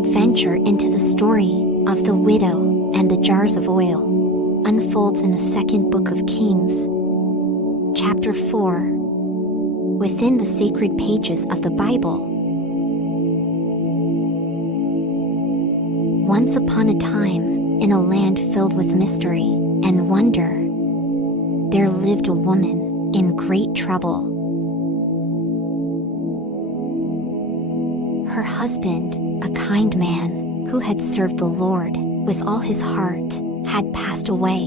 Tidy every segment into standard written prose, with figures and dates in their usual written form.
adventure into the story of the widow and the jars of oil unfolds in the second book of Kings, chapter 4, within the sacred pages of the Bible. Once upon a time, in a land filled with mystery and wonder, there lived a woman in great trouble. Her husband, a kind man who had served the Lord with all his heart, had passed away.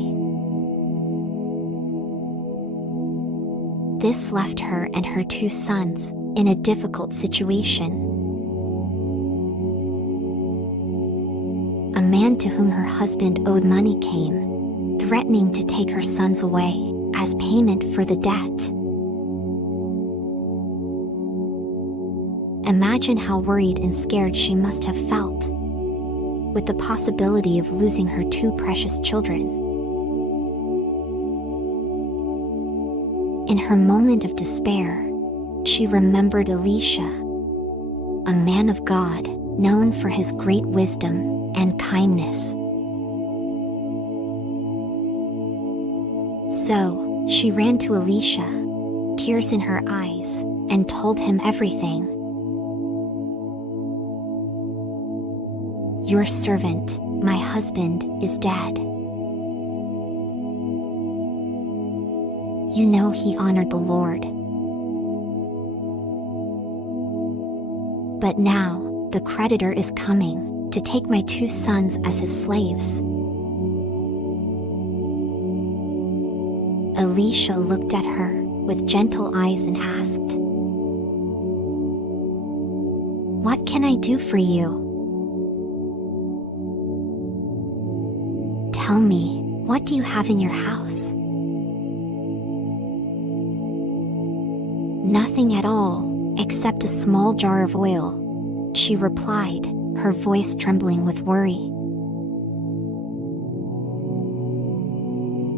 This left her and her 2 sons in a difficult situation. A man to whom her husband owed money came, threatening to take her sons away as payment for the debt. Imagine how worried and scared she must have felt, with the possibility of losing her 2 precious children. In her moment of despair, she remembered Elisha, a man of God known for his great wisdom and kindness. So, she ran to Elisha, tears in her eyes, and told him everything. "Your servant, my husband, is dead. You know he honored the Lord. But now, the creditor is coming to take my 2 sons as his slaves." Elisha looked at her with gentle eyes and asked, "What can I do for you? Tell me, what do you have in your house?" "Nothing at all, except a small jar of oil," she replied, her voice trembling with worry.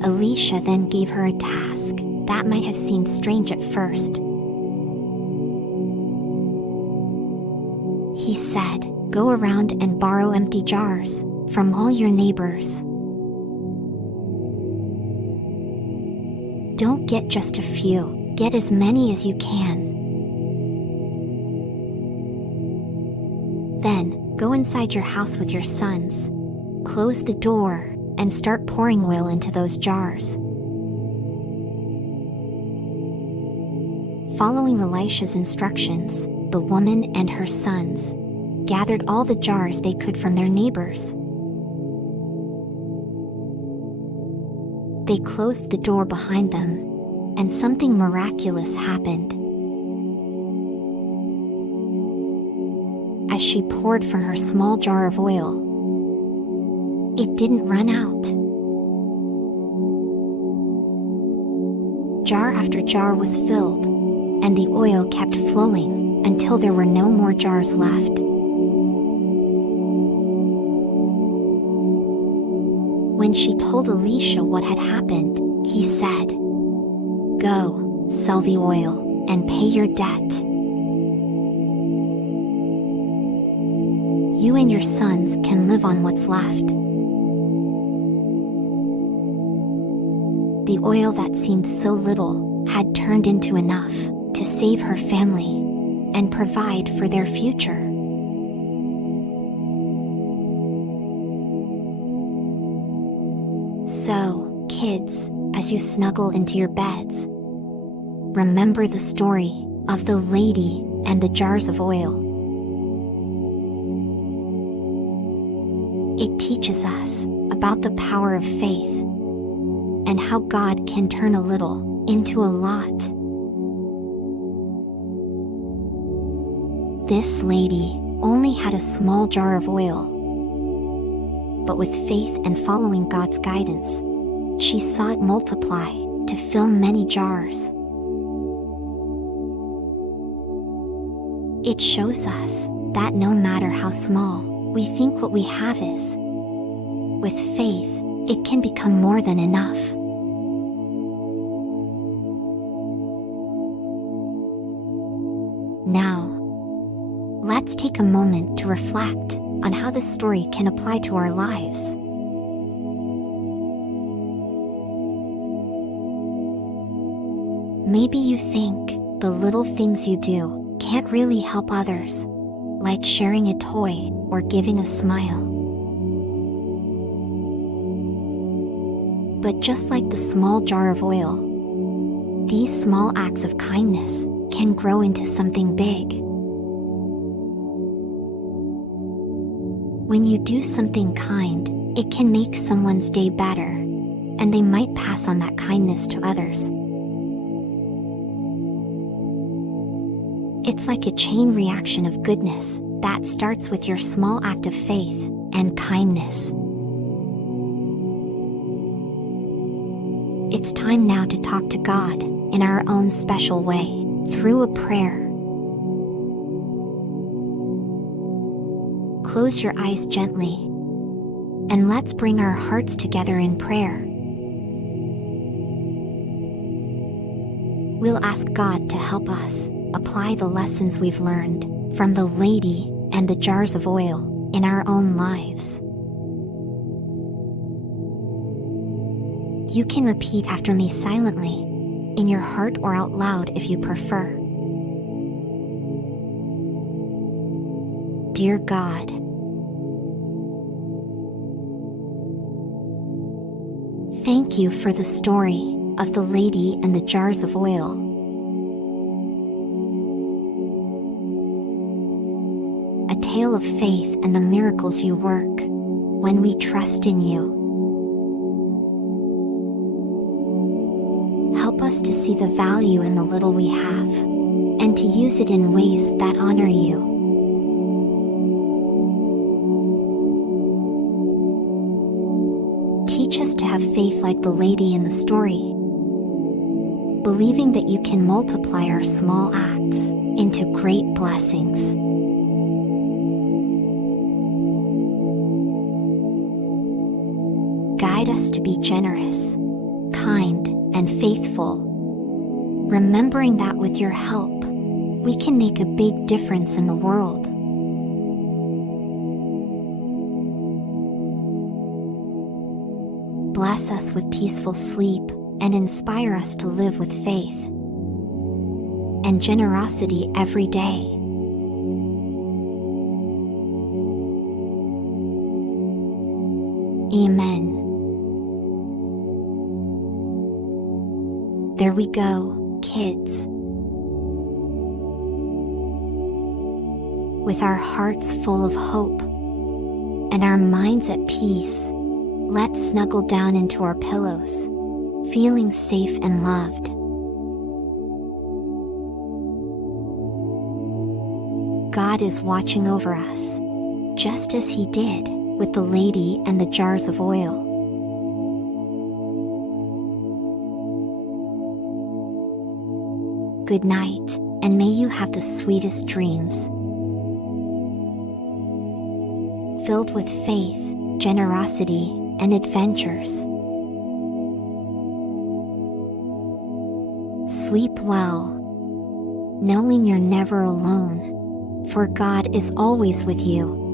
Elisha then gave her a task that might have seemed strange at first. He said, "Go around and borrow empty jars from all your neighbors. Don't get just a few, get as many as you can. Then, go inside your house with your sons, close the door, and start pouring oil into those jars." Following Elisha's instructions, the woman and her sons gathered all the jars they could from their neighbors. They closed the door behind them, and something miraculous happened. As she poured from her small jar of oil, it didn't run out. Jar after jar was filled, and the oil kept flowing until there were no more jars left. When she told Elisha what had happened, he said, "Go, sell the oil, and pay your debt. You and your sons can live on what's left." The oil that seemed so little had turned into enough to save her family and provide for their future. So, kids, as you snuggle into your beds, remember the story of the lady and the jars of oil. It teaches us about the power of faith and how God can turn a little into a lot. This lady only had a small jar of oil, but with faith and following God's guidance, she saw it multiply to fill many jars. It shows us that no matter how small we think what we have is, with faith, it can become more than enough. Now, let's take a moment to reflect. on how this story can apply to our lives. Maybe you think the little things you do can't really help others, like sharing a toy or giving a smile. But just like the small jar of oil, these small acts of kindness can grow into something big. When you do something kind, it can make someone's day better, and they might pass on that kindness to others. It's like a chain reaction of goodness that starts with your small act of faith and kindness. It's time now to talk to God in our own special way, through a prayer. Close your eyes gently, and let's bring our hearts together in prayer. We'll ask God to help us apply the lessons we've learned from the lady and the jars of oil in our own lives. You can repeat after me silently, in your heart or out loud if you prefer. Dear God, thank you for the story of the lady and the jars of oil. A tale of faith and the miracles you work when we trust in you. Help us to see the value in the little we have, and to use it in ways that honor you. Teach us to have faith like the lady in the story, believing that you can multiply our small acts into great blessings. Guide us to be generous, kind, and faithful, remembering that with your help, we can make a big difference in the world. Bless us with peaceful sleep and inspire us to live with faith and generosity every day. Amen. There we go, kids. With our hearts full of hope and our minds at peace, let's snuggle down into our pillows, feeling safe and loved. God is watching over us, just as He did with the lady and the jars of oil. Good night, and may you have the sweetest dreams, filled with faith, generosity, and adventures. Sleep well, knowing you're never alone, for God is always with you.